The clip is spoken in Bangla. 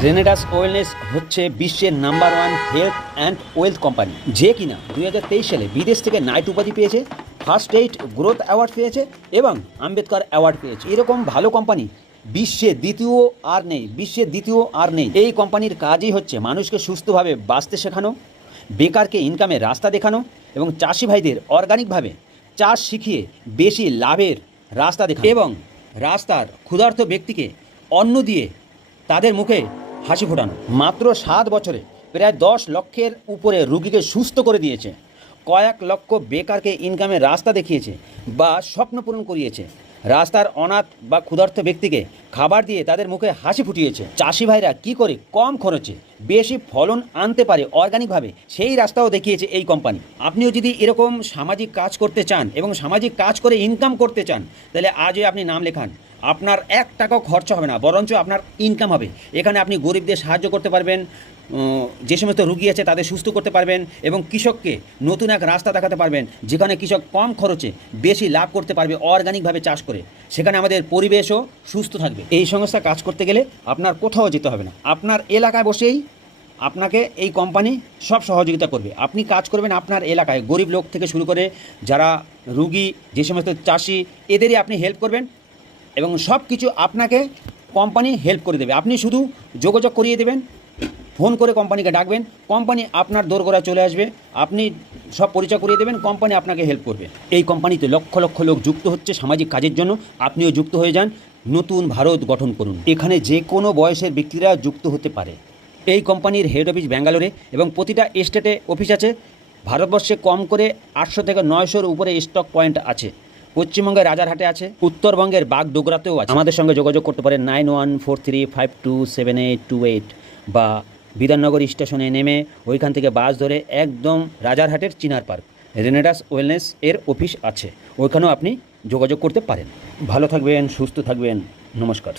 রেনেডাস ওয়েলনেস হচ্ছে বিশ্বের number 1 health and wealth company, যে কিনা 2023 সালে বিদেশ থেকে নাইট উপাধি পেয়েছে, ফার্স্ট এইড গ্রোথ অ্যাওয়ার্ড পেয়েছে এবং আম্বেদকর অ্যাওয়ার্ড পেয়েছে। এরকম ভালো কোম্পানি বিশ্বে দ্বিতীয় আর নেই। এই কোম্পানির কাজই হচ্ছে মানুষকে সুস্থভাবে বাঁচতে শেখানো, বেকারকে ইনকামের রাস্তা দেখানো এবং চাষি ভাইদের অর্গানিকভাবে চাষ শিখিয়ে বেশি লাভের রাস্তা দেখানো এবং রাস্তার ক্ষুধার্ত ব্যক্তিকে অন্ন দিয়ে তাদের মুখে হাসি ফোটানো। মাত্র 7 বছরে প্রায় 10 লক্ষের উপরে রুগীকে সুস্থ করে দিয়েছে, কয়েক লক্ষ বেকারকে ইনকামের রাস্তা দেখিয়েছে বা স্বপ্ন পূরণ করিয়েছে, রাস্তার অনাথ বা ক্ষুধার্ত ব্যক্তিকে খাবার দিয়ে তাদের মুখে হাসি ফুটিয়েছে। চাষি ভাইরা কী করে কম খরচে বেশি ফলন আনতে পারে অর্গানিকভাবে, সেই রাস্তাও দেখিয়েছে এই কোম্পানি। আপনিও যদি এরকম সামাজিক কাজ করতে চান এবং সামাজিক কাজ করে ইনকাম করতে চান, তাহলে আজই আপনি নাম লেখান। আপনার 1 টাকাও খরচা হবে না, বরঞ্চ আপনার ইনকাম হবে। এখানে আপনি গরিবদের সাহায্য করতে পারবেন, যে সমস্ত রুগী আছে তাদের সুস্থ করতে পারবেন এবং কৃষককে নতুন এক রাস্তা দেখাতে পারবেন, যেখানে কৃষক কম খরচে বেশি লাভ করতে পারবে অর্গানিকভাবে চাষ করে। সেখানে আমাদের পরিবেশও সুস্থ থাকবে। এই সংস্থা কাজ করতে গেলে আপনার কোথাও যেতে হবে না, আপনার এলাকায় বসেই আপনাকে এই কোম্পানি সব সহযোগিতা করবে। আপনি কাজ করবেন আপনার এলাকায়, গরিব লোক থেকে শুরু করে যারা রুগী, যে সমস্ত চাষি, এদেরই আপনি হেল্প করবেন এবং সব কিছু আপনাকে কোম্পানি হেল্প করে দেবে। আপনি শুধু যোগাযোগ করিয়ে দেবেন, ফোন করে কোম্পানিকে ডাকবেন, কোম্পানি আপনার দোরগোড়ায় চলে আসবে, আপনি সব পরিচয় করিয়ে দেবেন, কোম্পানি আপনাকে হেল্প করবে। এই কোম্পানিতে লক্ষ লক্ষ লোক যুক্ত হচ্ছে সামাজিক কাজের জন্য। আপনিও যুক্ত হয়ে যান, নতুন ভারত গঠন করুন। এখানে যে কোনো বয়সের ব্যক্তিরা যুক্ত হতে পারে। এই কোম্পানির হেড অফিস ব্যাঙ্গালোরে এবং প্রতিটা স্টেটে অফিস আছে। ভারতবর্ষে কম করে 800 থেকে 900-র উপরে স্টক পয়েন্ট আছে। পশ্চিমবঙ্গের রাজারহাটে আছে, উত্তরবঙ্গের বাগডোগরাতেও আছে। আমাদের সঙ্গে যোগাযোগ করতে পারেন 9143527828 বা বিধাননগর স্টেশনে নেমে ওইখান থেকে বাস ধরে একদম রাজারহাটের চিনার পার্ক রেনেডাস ওয়েলনেস এর অফিস আছে, ওইখানেও আপনি যোগাযোগ করতে পারেন। ভালো থাকবেন, সুস্থ থাকবেন, নমস্কার।